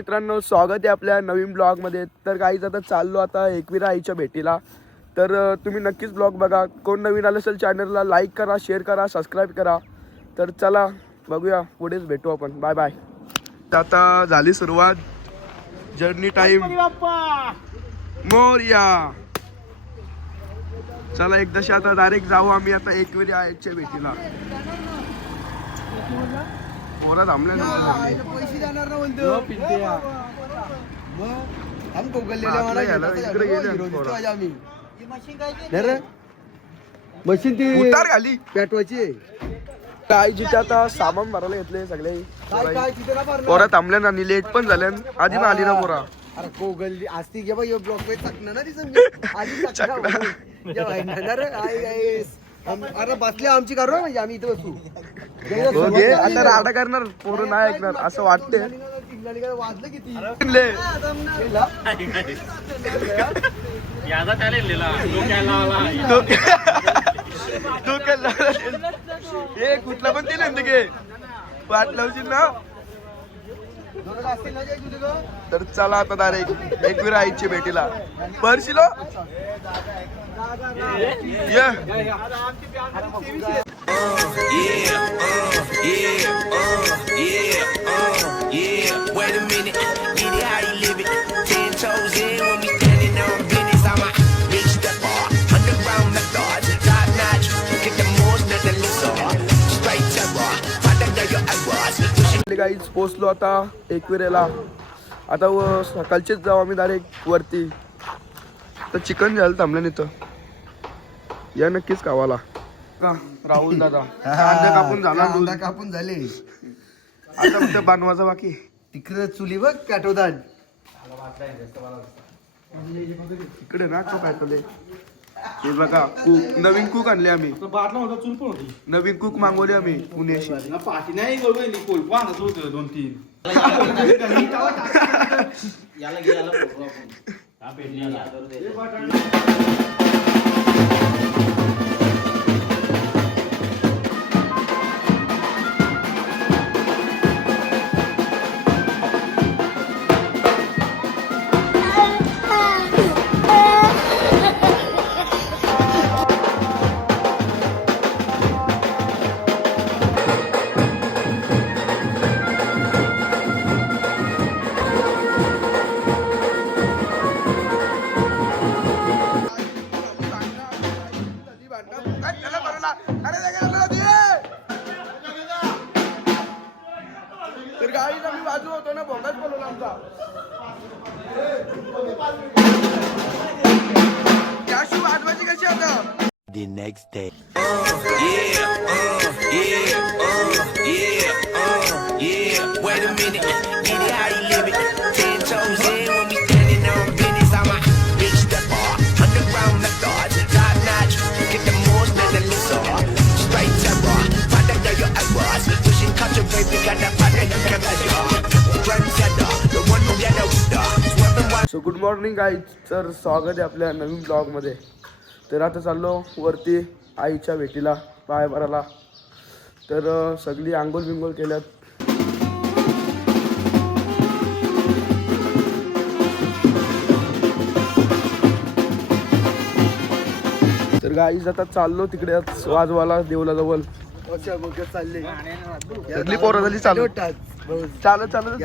मित्रांनो, स्वागत आहे आपल्या नवीन ब्लॉगमध्ये. तर काहीच आता चाललो आता एकविरा आईच्या भेटीला. तर तुम्ही नक्कीच ब्लॉग बघा. कोण नवीन आलं असेल चॅनलला लाईक करा, शेअर करा, सबस्क्राईब करा. तर चला बघूया, पुढेच भेटू आपण. Bye bye. आता झाली सुरुवात. जर्नी टाइम मोरया. चला एकदाशी आता डायरेक्ट जाऊ आम्ही आता एकविरा आईच्या भेटीला. पोरा थांबले ना, पैसे जाणार ना बोलतो मशीन ती उतार खाली पेटवायची. काय जिथे आता सामान भरायला घेतले सगळे. पोरा थांबल्या ना, लेट पण झाल्या. आधी ना आली ना पोरा. अरे कोगल्ली असती घे बाई ब्लॉक पे चकना ना ती समजे आधी अरे बसले आमची करू म्हणजे आम्ही इथे बसू. आता राडा करणार पोरं नाही ऐकणार असं वाटते. वाजलं किती हे कुठला पण दिलं घे पाठ लावशील ना. तर चला आता डायरेक्ट एकविरा आईची भेटीला. परशिलो Wait a minute, get it how you live it. 10 toes in when we standing on business. I'm a bitch that bar, underground methods, top notch. Get the most that the lizard, straight terror. Find out that your eyebrows. Guys पोचलो आता एकविरेला. आता सकाळचेच जाऊ आम्ही direct वरती. तर chicken घ्यायला थांबलं नाही तर या नक्कीच खावाला. राहुल दादा कांदा कापून झाला, कांदा कापून झाले. आता फक्त बनवायचा बाकी. तिकडे चुली बघ पेटवतात. इकडे ना तो काय चालले हे बघा. कुक नवीन कुक आणले आम्ही. नवीन कुक मागवले आम्ही पुण्याशी. तर गाडीत आम्ही बाजू होतो ना, भोंगाच बोलवला आमचा. त्याशी वाजवायची कशी आता. The next day. Wait a minute, get it how you live it. 10 toes in when we standing on business. I'm a bitch that bar, underground methods, top notch. Get the most that the lizard, straight terror. Find out that your eyebrows, pushing culture, baby, got that body you can measure. Trendsetter, the one who get out the swerving while. So good morning guys. तर स्वागत आहे आपल्या नवीन ब्लॉगमध्ये. तर आता चाललो वरती आईच्या भेटीला पाय भरायला. तर सगळी आंघोळ बिंघोळ केल्यात. तर गाईज आता चाललो तिकडे वाजवाला देवला जवळ. चालले सगळी पोरं झाली चालू. चालत चालत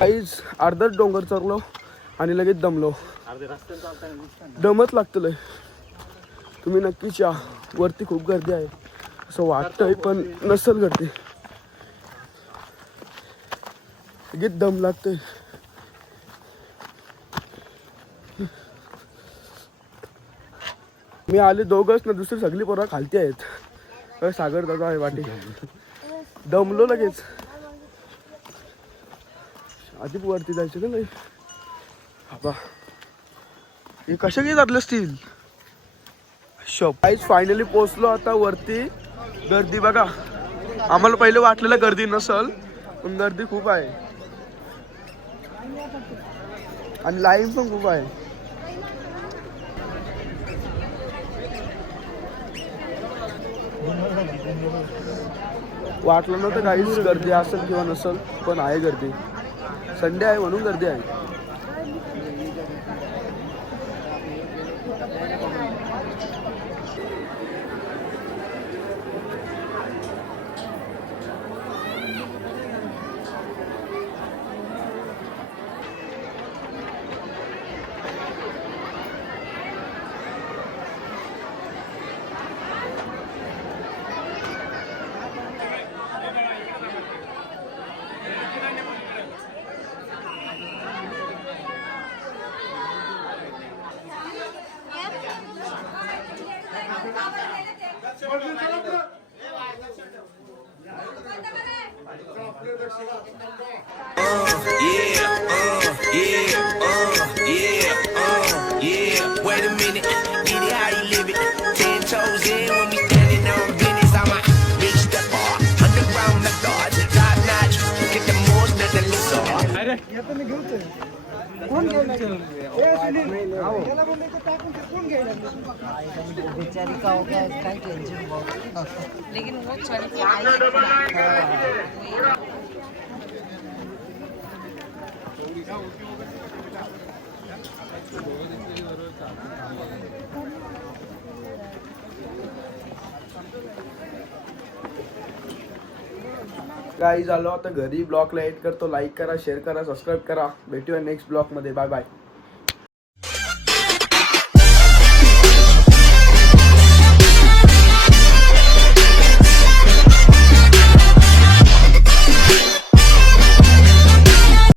काहीच अर्धच डोंगर चढलो आणि लगेच दमलो. दमच लागतं लय. तुम्ही नक्कीच या, वरती खूप गर्दी आहे असं वाटतंय पण नसल गर्दी. लगेच दम लागतोय. मी आले दोघंच ना, दुसरी सगळी पोरं खालती आहेत. सागर दादा आहे वाटी. दमलो लगेच. आधी वरती जायचं का नाही. बाबा हे कशा काही जातलं असतील. शॉप फायनली पोहोचलो आता वरती. गर्दी बघा, आम्हाला पहिले वाटलेलं गर्दी नसल पण गर्दी खूप आहे आणि लाईन पण खूप आहे. वाटलं नव्हतं काहीच गर्दी असेल किंवा नसेल, पण आहे गर्दी. संडे आहे म्हणून गर्दी आहे. Yeah. Wait a minute, get it how you live it. 10 toes in when we standing on business. I'm a big stepper, underground methods, top notch. Get the most of the list. बेचारी का हो गया इसका tension बहुत. लेकिन वो चल के आई. Guys आलो आता घरी. ब्लॉगला एड करतो. लाईक करा, शेअर करा, सबस्क्राईब करा. भेटूया नेक्स्ट ब्लॉगमध्ये. Bye bye.